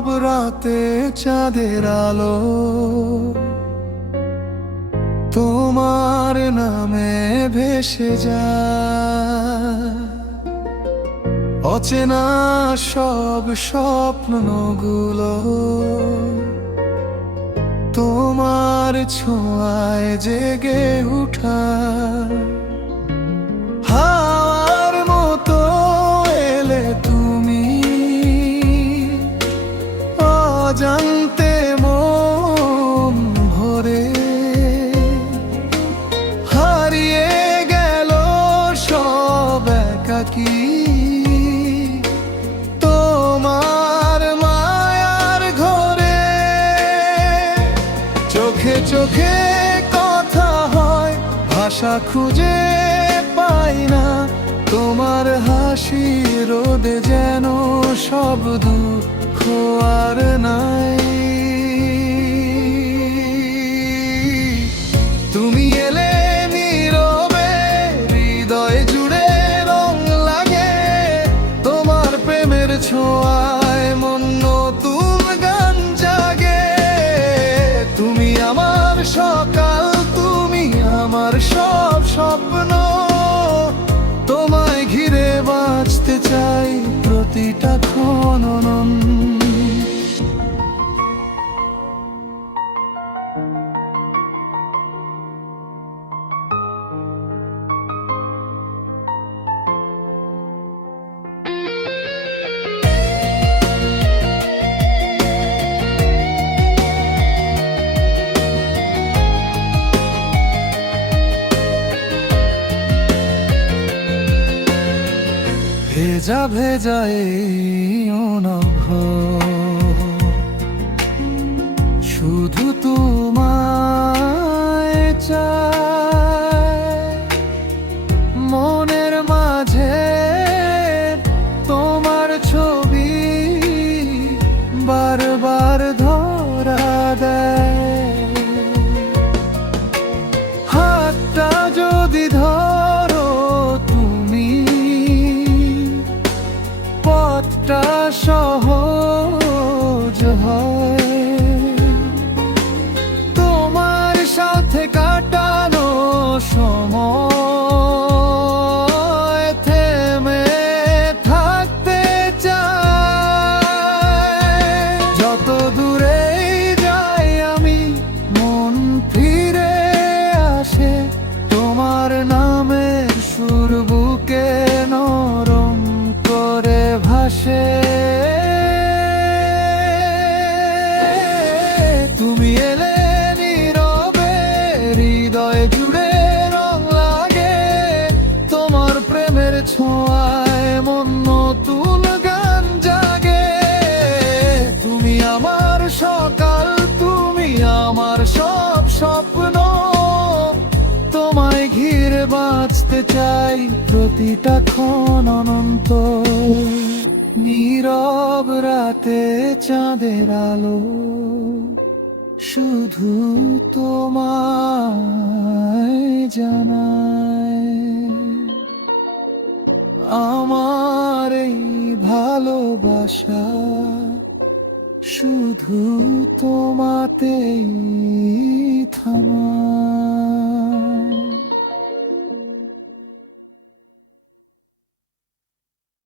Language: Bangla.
নীরব রাতে চাঁদের আলো তোমার নামে ভেসে যায়। অচেনা সব স্বপ্নগুলো তোমার ছোঁয়ায় জেগে উঠা। হাওয়ার মতো এলে তুমি, অজান্তে মন ভরে হারিয়ে গেল সব একাকী। তোমার মায়ার ঘরে চোখে চোখে কথা হয়, ভাষা খুঁজে পাই না। তোমার হাসি রোদে যেন সব দুঃখ আর নাই। তুমি এলে নীরবে হৃদয় জুড়ে রং লাগে। তোমার প্রেমের ছোঁয়ায় মন নতুন গান জাগে। তুমি আমার সকাল, তুমি আমার সব স্বপ্ন। তোমায় ঘিরে বাঁচতে চাই প্রতিটা ক্ষণ অনন্ত। ভেজা ভেজা এই অনঘ শুধু তোমায় চায়। মনের মাঝে তোমার ছবি বারবার ধরা দেয়। হাতটা যদি ধরো তুমি, পথটা সহজ হয়। তোমার সাথে কাটানো সময় থেমে থাকতে চায়। যত দূরেই যাই আমি মন ফিরে আসে। তোমার নামের সুর বুকে নরম করে ভাসে। তুমি এলে নীরবে হৃদয় জুড়ে রং লাগে। তোমার প্রেমের ছোঁয়ায় মন নতুন গান জাগে। তুমি আমার সকাল, তুমি আমার সব স্বপ্ন। তোমায় ঘিরে বাঁচতে চাই প্রতিটা ক্ষণ অনন্ত। নীরব রাতে চাঁদের আলো শুধু তোমায় জানায়। আমার এই ভালোবাসা শুধু তোমাতেই থামায়।